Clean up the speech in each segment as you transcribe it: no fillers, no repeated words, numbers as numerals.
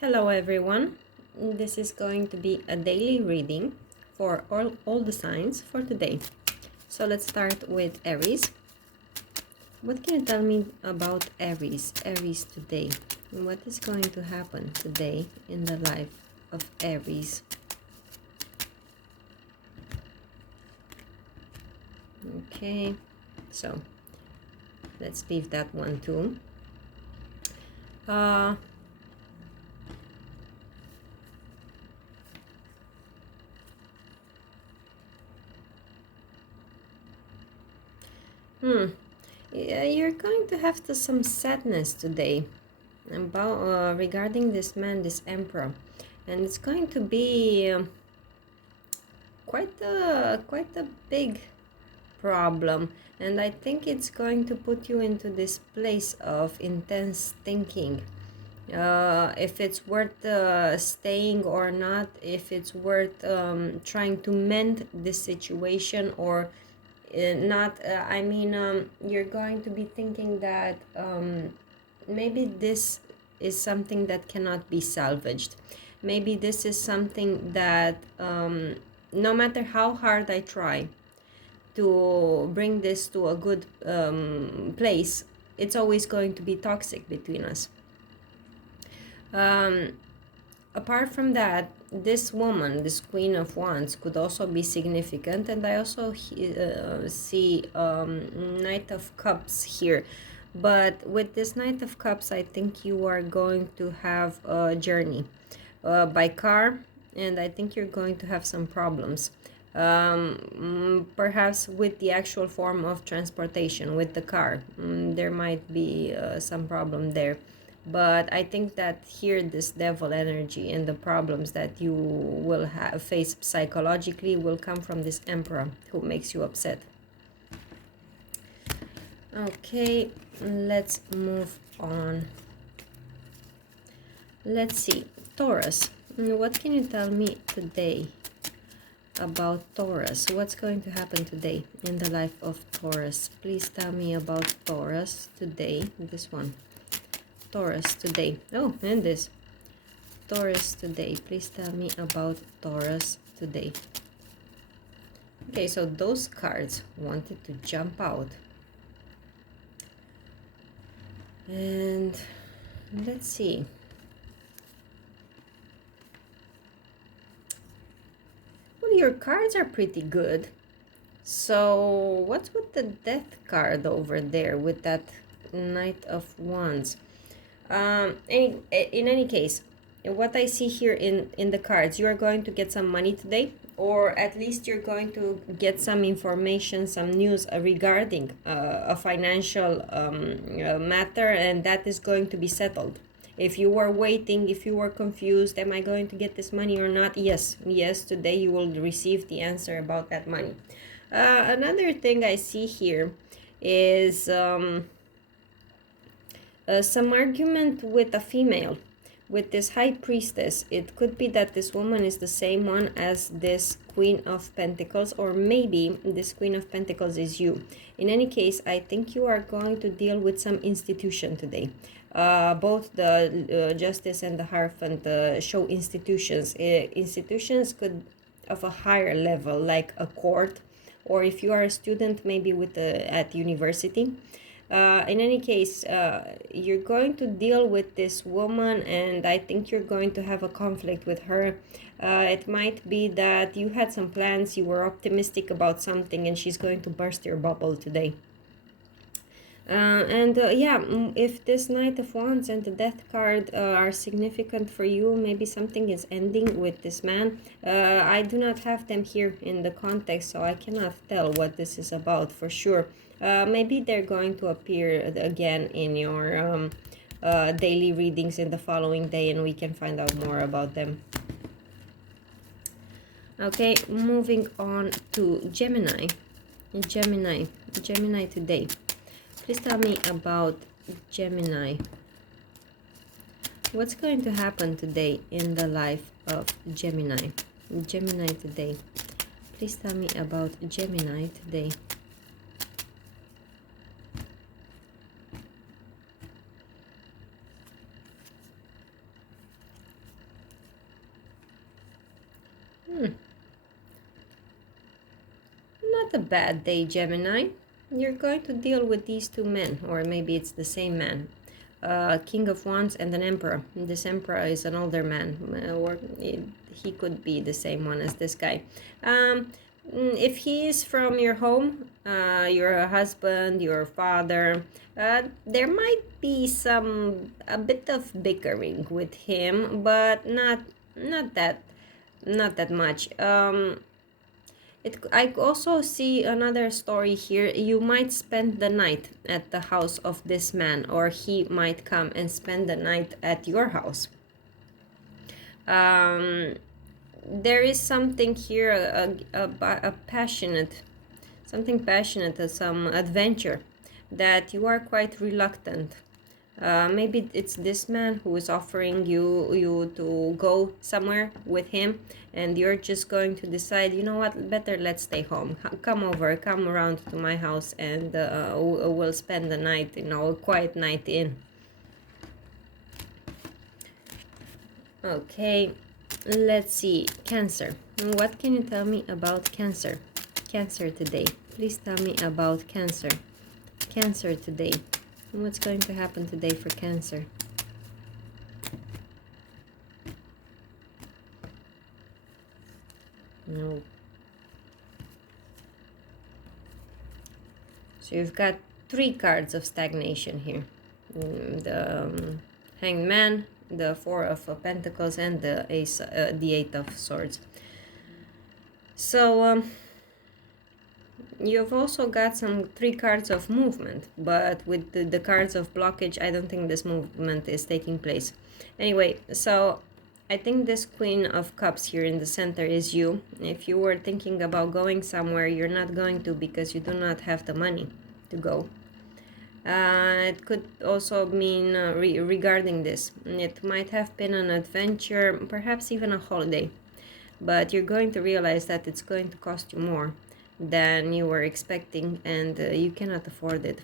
Hello everyone, this is going to be a daily reading for all the signs for today. So let's start with Aries. What can you tell me about Aries today? What is going to happen today in the life of Aries? Okay, so let's leave that one too. Yeah, you're going to have some sadness today about regarding this man, this emperor, and it's going to be quite a big problem, and I think it's going to put you into this place of intense thinking. If it's worth staying or not, if it's worth trying to mend this situation or not. You're going to be thinking that maybe this is something that cannot be salvaged. Maybe this is something that no matter how hard I try to bring this to a good place, it's always going to be toxic between us. Apart from that, this woman, this Queen of Wands, could also be significant, and I also see Knight of Cups here. But with this Knight of Cups, I think you are going to have a journey by car, and I think you're going to have some problems. Perhaps with the actual form of transportation, with the car. There might be some problem there. But I think that here this devil energy and the problems that you will face psychologically will come from this emperor who makes you upset. Okay, let's move on. Let's see, Taurus. What can you tell me today about Taurus? What's going to happen today in the life of Taurus? Please tell me about Taurus today. This one. Taurus today. Oh, and this. Taurus today. Please tell me about Taurus today. Okay, so those cards wanted to jump out. And let's see. Well, your cards are pretty good. So what's with the death card over there with that Knight of Wands? In any case, what I see here in the cards, you are going to get some money today, or at least you're going to get some information, some news regarding a financial matter, and that is going to be settled. If you were waiting, if you were confused, am I going to get this money or not? Yes, today you will receive the answer about that money. Another thing I see here is some argument with a female, with this high priestess. It could be that this woman is the same one as this Queen of Pentacles, or maybe this Queen of Pentacles is you. In any case, I think you are going to deal with some institution today. Both the Justice and the Hierophant show institutions. Institutions could of a higher level, like a court, or if you are a student, maybe with at university. In any case, you're going to deal with this woman, and I think you're going to have a conflict with her. It might be that you had some plans, you were optimistic about something, and she's going to burst your bubble today. If this Knight of Wands and the Death card are significant for you, maybe something is ending with this man. I do not have them here in the context, so I cannot tell what this is about for sure. Maybe they're going to appear again in your daily readings in the following day, and we can find out more about them. Okay, moving on to Gemini. Gemini today. Please tell me about Gemini. What's going to happen today in the life of Gemini? Gemini today. Please tell me about Gemini today. Not a bad day, Gemini. You're going to deal with these two men, or maybe it's the same man. King of Wands and an Emperor. This Emperor is an older man, or he could be the same one as this guy. If he is from your home, your husband, your father, there might be a bit of bickering with him, but not that much. I also see another story here. You might spend the night at the house of this man, or he might come and spend the night at your house. There is something here, a passionate, something passionate, some adventure that you are quite reluctant. Maybe it's this man who is offering you to go somewhere with him, and you're just going to decide, you know what, better let's stay home. Come around to my house, and we'll spend the night, a quiet night in. Okay, let's see. Cancer. What can you tell me about Cancer? Cancer today. Please tell me about Cancer. Cancer today. What's going to happen today for Cancer? No. So you've got 3 cards of stagnation here. The Hanged Man, the 4 of Pentacles, and the the 8 of Swords. So you've also got some 3 cards of movement, but with the cards of blockage, I don't think this movement is taking place. Anyway, so I think this Queen of Cups here in the center is you. If you were thinking about going somewhere, you're not going to because you do not have the money to go. It could also mean regarding this. It might have been an adventure, perhaps even a holiday, but you're going to realize that it's going to cost you more than you were expecting, and you cannot afford it.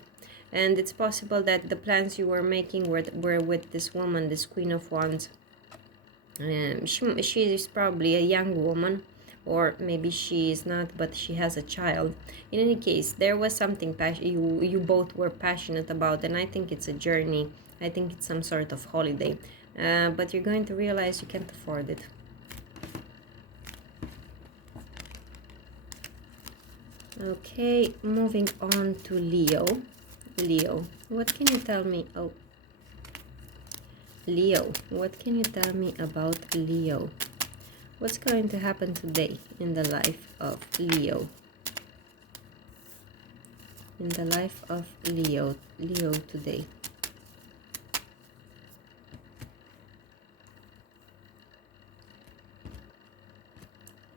And it's possible that the plans you were making were with this woman, this Queen of Wands. She is probably a young woman, or maybe she is not, but she has a child. In any case, there was something you both were passionate about, and I think it's a journey. I think it's some sort of holiday, but you're going to realize you can't afford it. Okay, moving on to Leo. Leo, what can you tell me? Oh, Leo, what can you tell me about Leo? What's going to happen today in the life of Leo? In the life of Leo today.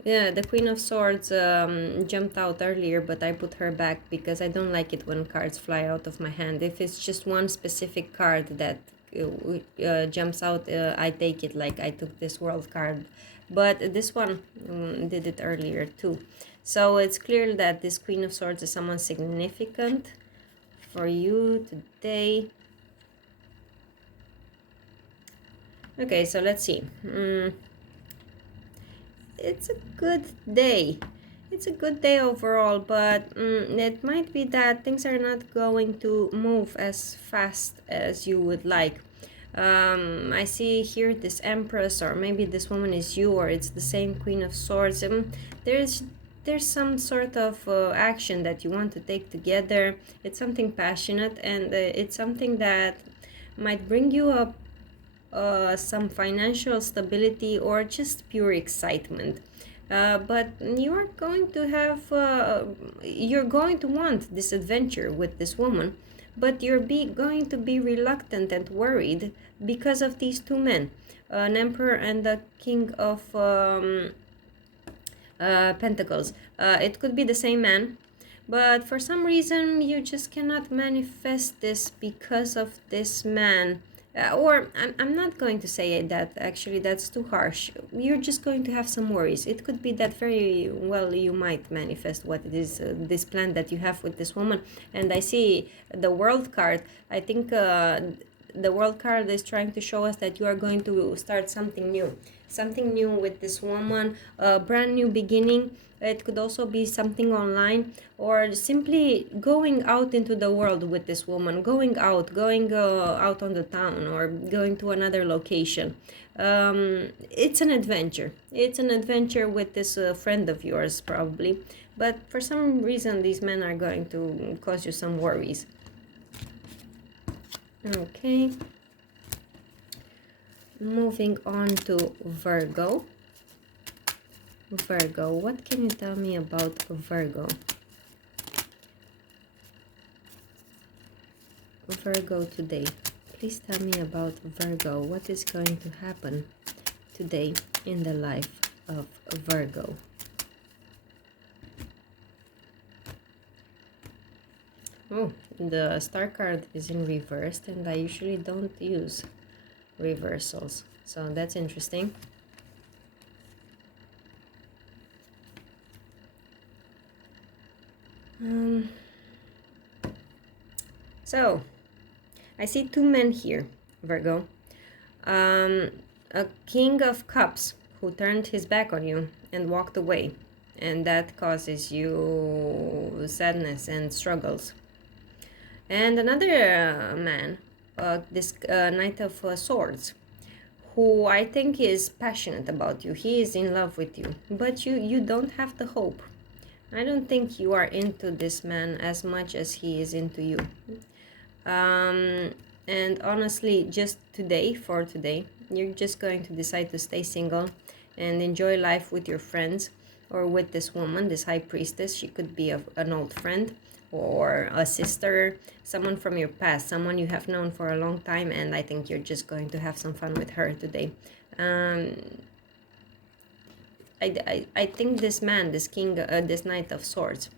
Yeah, the Queen of Swords jumped out earlier, but I put her back because I don't like it when cards fly out of my hand. If it's just one specific card that jumps out, I take it, like I took this World card. But this one did it earlier too. So it's clear that this Queen of Swords is someone significant for you today. Okay, so let's see. It's a good day. It's a good day overall, but it might be that things are not going to move as fast as you would like. I see here this Empress, or maybe this woman is you, or it's the same Queen of Swords. There's some sort of action that you want to take together. It's something passionate, and it's something that might bring you up some financial stability or just pure excitement. But you're going to have you're going to want this adventure with this woman, but you're going to be reluctant and worried because of these two men, an Emperor and the King of Pentacles. It could be the same man, but for some reason you just cannot manifest this because of this man. Or I'm not going to say that, actually that's too harsh. You're just going to have some worries. It could be that very well you might manifest what it is, this plan that you have with this woman. And I see the World card. I think the world card is trying to show us that you are going to start something new with this woman, a brand new beginning. It could also be something online, or simply going out into the world with this woman, going out on the town, or going to another location. It's an adventure. It's an adventure with this friend of yours, probably. But for some reason, these men are going to cause you some worries. Okay. Moving on to Virgo. Virgo, what can you tell me about Virgo? Virgo today. Please tell me about Virgo. What is going to happen today in the life of Virgo? Oh, the star card is in reversed, and I usually don't use reversals, so that's interesting. So I see two men here, Virgo. A king of cups who turned his back on you and walked away, and that causes you sadness and struggles. And another man, this Knight of Swords, who I think is passionate about you. He is in love with you, but you don't have the hope. I don't think you are into this man as much as he is into you. And honestly, just for today, you're just going to decide to stay single and enjoy life with your friends, or with this woman, this high priestess. She could be an old friend, or a sister, someone from your past, someone you have known for a long time, and I think you're just going to have some fun with her today. I think this man, this king, this Knight of Swords,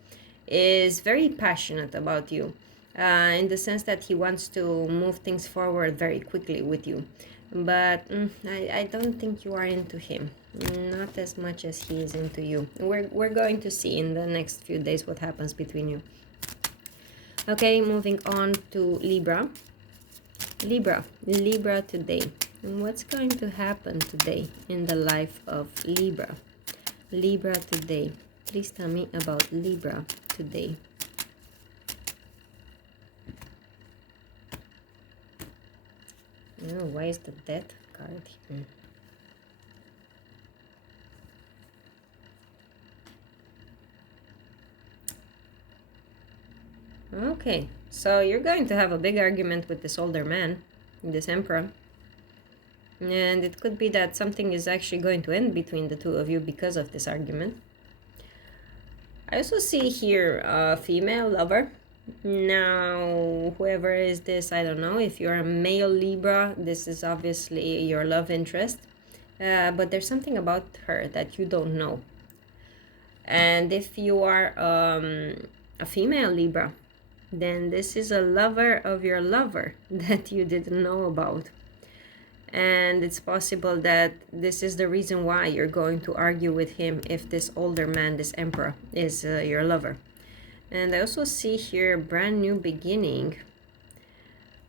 is very passionate about you, in the sense that he wants to move things forward very quickly with you. But I don't think you are into him, not as much as he is into you. We're going to see in the next few days what happens between you. Okay, moving on to Libra. Libra today. What's going to happen today in the life of Libra? Libra today. Please tell me about Libra today. Oh, why is the Death card here? Okay, so you're going to have a big argument with this older man, this Emperor. And it could be that something is actually going to end between the two of you because of this argument. I also see here a female lover. Now, whoever is this, I don't know. If you're a male Libra, this is obviously your love interest. But there's something about her that you don't know. And if you are a female Libra, then this is a lover of your lover that you didn't know about. And it's possible that this is the reason why you're going to argue with him, if this older man, this Emperor, is your lover. And I also see here brand new beginning.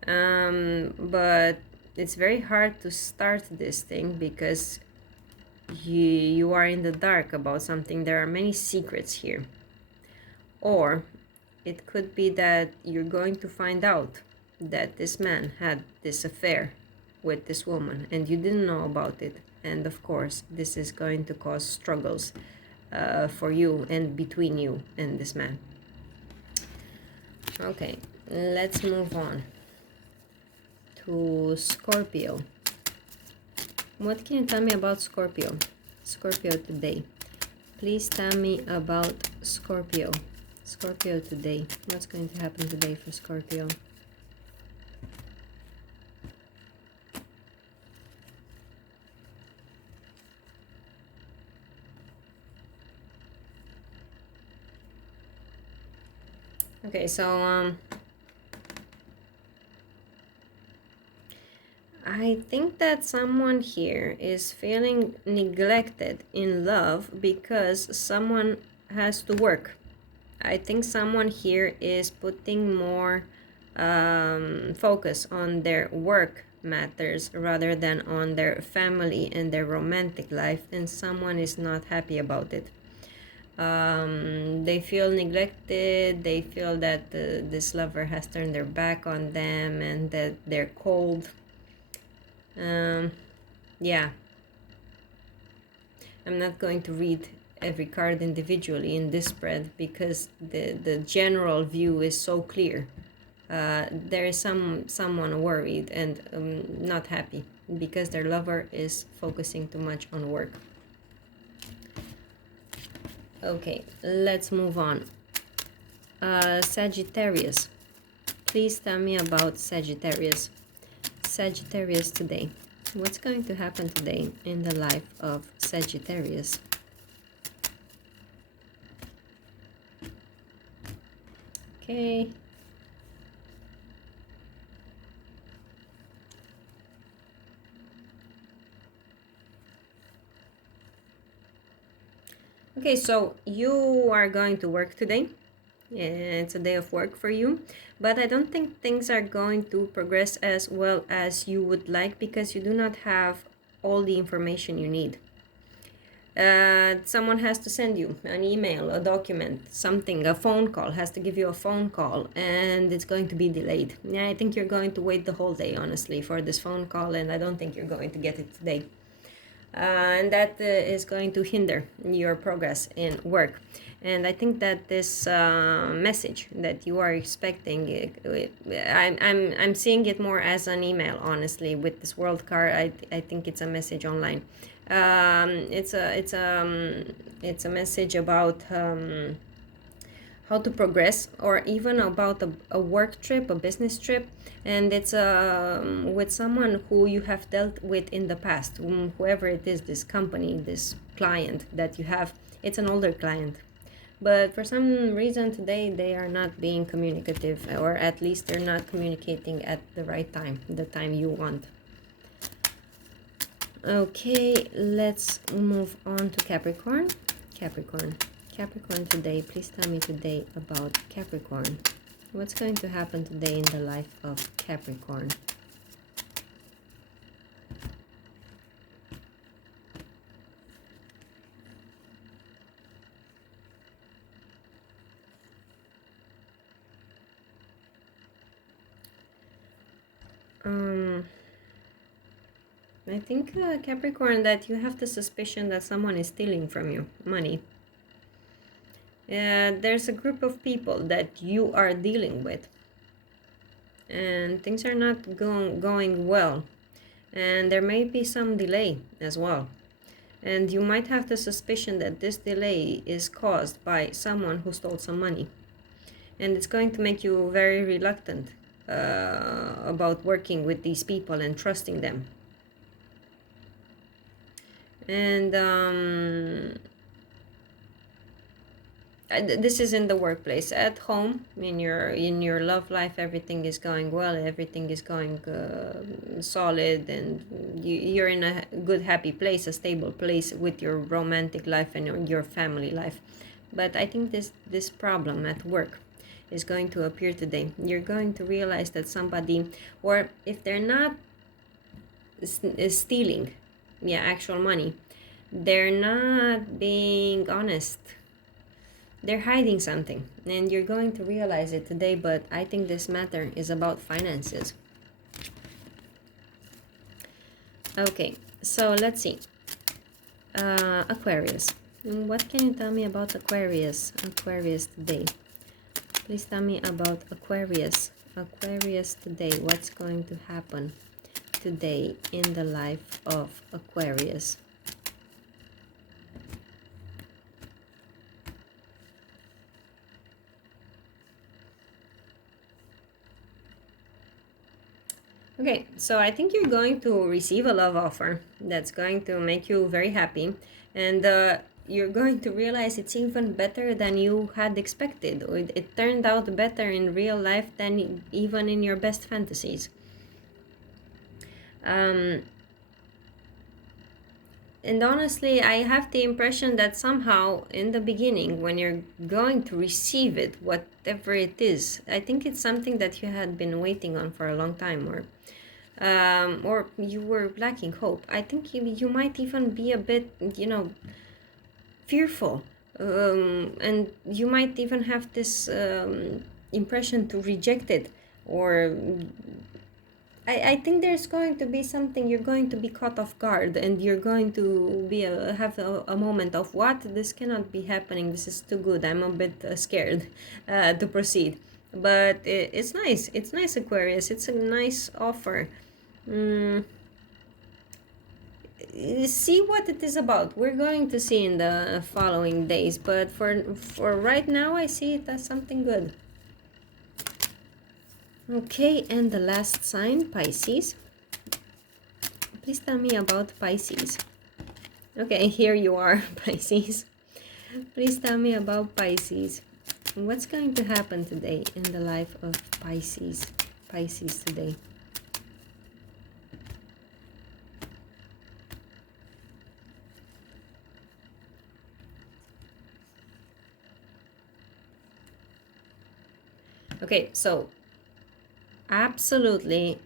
But it's very hard to start this thing because you are in the dark about something. There are many secrets here. Or it could be that you're going to find out that this man had this affair with this woman and you didn't know about it. And of course, this is going to cause struggles for you and between you and this man. Okay, let's move on to Scorpio. What can you tell me about Scorpio? Scorpio today. Please tell me about Scorpio. Scorpio today. What's going to happen today for Scorpio? Okay, so I think that someone here is feeling neglected in love because someone has to work. I think someone here is putting more focus on their work matters rather than on their family and their romantic life, and someone is not happy about it. They feel neglected, they feel that this lover has turned their back on them and that they're cold. Yeah, I'm not going to read every card individually in this spread because the general view is so clear. There is someone worried and not happy because their lover is focusing too much on work. Okay, let's move on. Sagittarius. Please tell me about Sagittarius. Sagittarius today. What's going to happen today in the life of Sagittarius? Okay. Okay, so you are going to work today. It's a day of work for you, but I don't think things are going to progress as well as you would like because you do not have all the information you need. Someone has to send you an email, a document, something, a phone call, has to give you a phone call, and it's going to be delayed. Yeah, I think you're going to wait the whole day, honestly, for this phone call, and I don't think you're going to get it today. And that is going to hinder your progress in work. And I think that this message that you are expecting, I'm seeing it more as an email, honestly. With this world card, I think it's a message online. It's a message about how to progress, or even about a work trip, a business trip, and it's with someone who you have dealt with in the past, whoever it is, this company, this client that you have. It's an older client, but for some reason today they are not being communicative, or at least they're not communicating at the right time, the time you want. Okay, let's move on to Capricorn. Capricorn today. Please tell me today about Capricorn. What's going to happen today in the life of Capricorn? I think, Capricorn, that you have the suspicion that someone is stealing from you money. There's a group of people that you are dealing with, and things are not going well, and there may be some delay as well. And you might have the suspicion that this delay is caused by someone who stole some money, and it's going to make you very reluctant about working with these people and trusting them. And this is in the workplace. At home, in your love life, everything is going well, everything is going solid, and you're in a good, happy place, a stable place with your romantic life and your family life. But I think this problem at work is going to appear today. You're going to realize that somebody, or if they're not stealing actual money, they're not being honest, they're hiding something, and you're going to realize it today. But I think this matter is about finances. Okay, so let's see. Aquarius. What can you tell me about Aquarius today? Please tell me about Aquarius today. What's going to happen today in the life of Aquarius? Okay, so I think you're going to receive a love offer that's going to make you very happy, and you're going to realize it's even better than you had expected. It turned out better in real life than even in your best fantasies. And honestly, I have the impression that somehow in the beginning, when you're going to receive it, whatever it is, I think it's something that you had been waiting on for a long time, or you were lacking hope. I think you might even be a bit, fearful, and you might even have this impression to reject it, or I think there's going to be something, you're going to be caught off guard, and you're going to be have a moment of, what, this cannot be happening, this is too good, I'm a bit scared to proceed. But it's nice, Aquarius, it's a nice offer. See what it is about. We're going to see in the following days, but for right now, I see it as something good. Okay, and the last sign, Pisces. Please tell me about Pisces. Okay, here you are, Pisces. Please tell me about Pisces. What's going to happen today in the life of Pisces today? Okay, so absolutely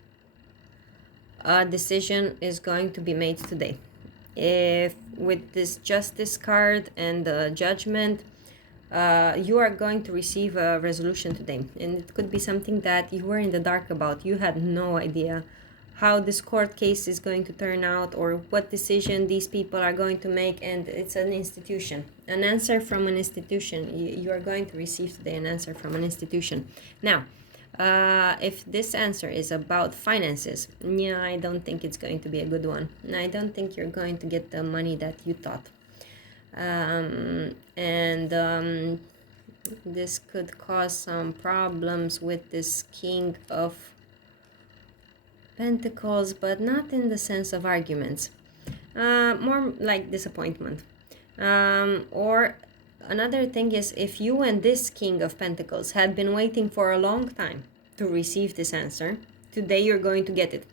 a decision is going to be made today. If with this Justice card and the Judgment, you are going to receive a resolution today, and it could be something that you were in the dark about. You had no idea how this court case is going to turn out, or what decision these people are going to make, and it's an institution, an answer from an institution. You are going to receive today an answer from an institution. Now, if this answer is about finances, yeah, I don't think it's going to be a good one. I don't think you're going to get the money that you thought. This could cause some problems with this King of Pentacles, but not in the sense of arguments. More like disappointment. Or another thing is, if you and this King of Pentacles had been waiting for a long time to receive this answer, today you're going to get it.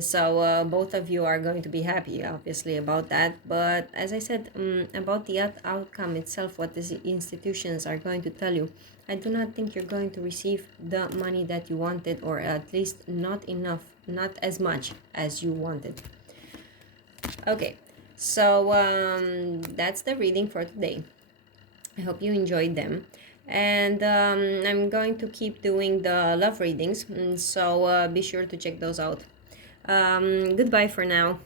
So both of you are going to be happy, obviously, about that. But as I said, about the outcome itself, what these institutions are going to tell you, I do not think you're going to receive the money that you wanted, or at least not enough, not as much as you wanted. Okay, so that's the reading for today. I hope you enjoyed them. And I'm going to keep doing the love readings, so be sure to check those out. Goodbye for now.